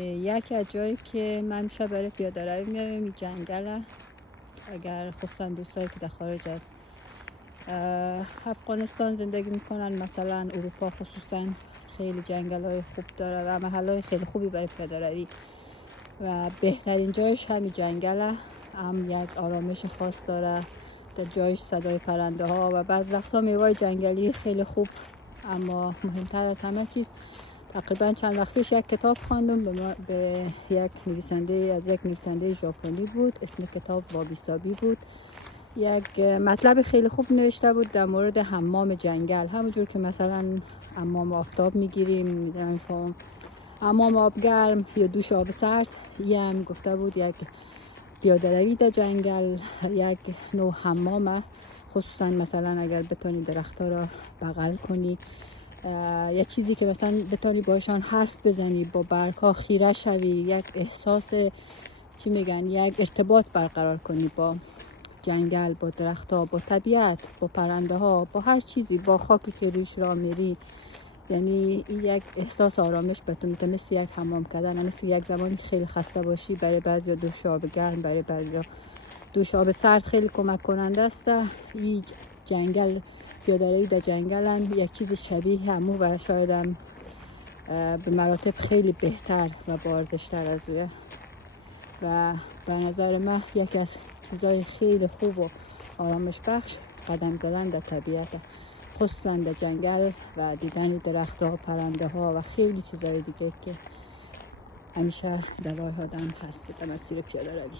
یکی از جایی که من میشه برای پیاده روی میام این جنگله. اگر خصوصا دوستایی که در خارج از افغانستان زندگی میکنن، مثلا اروپا خصوصا خیلی جنگل های خوب داره و محل های خیلی خوبی برای پیاده روی و بهترین جایش همین جنگله. هم یک آرامش خاص داره، در جایش صدای پرنده ها و بعض وقتا میوه جنگلی خیلی خوب. اما مهمتر از همه چیز، تقریبا چند وقت پیش یک کتاب خواندم به یک نویسنده ژاپنی بود. اسم کتاب وابی سابی بود. یک مطلب خیلی خوب نوشته بود در مورد حمام جنگل. همونجور که مثلا حمام آفتاب میگیریم، حمام آب گرم یا دوش آب سرد، یه هم گفته بود یک پیاده روی در جنگل یک نوع حمامه. خصوصا مثلا اگر بتونی درختها را بغل کنی، یه چیزی که مثلا بتونی باشان حرف بزنی، با برگها خیره شوی، یک احساس یک ارتباط برقرار کنی با جنگل، با درختها، با طبیعت، با پرنده ها، با هر چیزی، با خاکی که روش را میری. یعنی یک احساس آرامش به تو میده، مثل یک حمام کردن. مثل یک زمانی خیلی خسته باشی، برای بعضیا دوش آب گرم، برای بعضیا دوش آب سرد خیلی کمک کننده است. این جنگل، پیاده روی در جنگل یک چیز شبیه همو و شاید هم به مراتب خیلی بهتر و با ارزش‌تر از اوه. و به نظر من یکی از چیزای خیلی خوب و آرامش بخش قدم زدن در طبیعت، خصوصا در جنگل و دیدن درخت‌ها، پرنده ها و خیلی چیزای دیگه که همیشه در راه آدم هست در مسیر پیاده روی.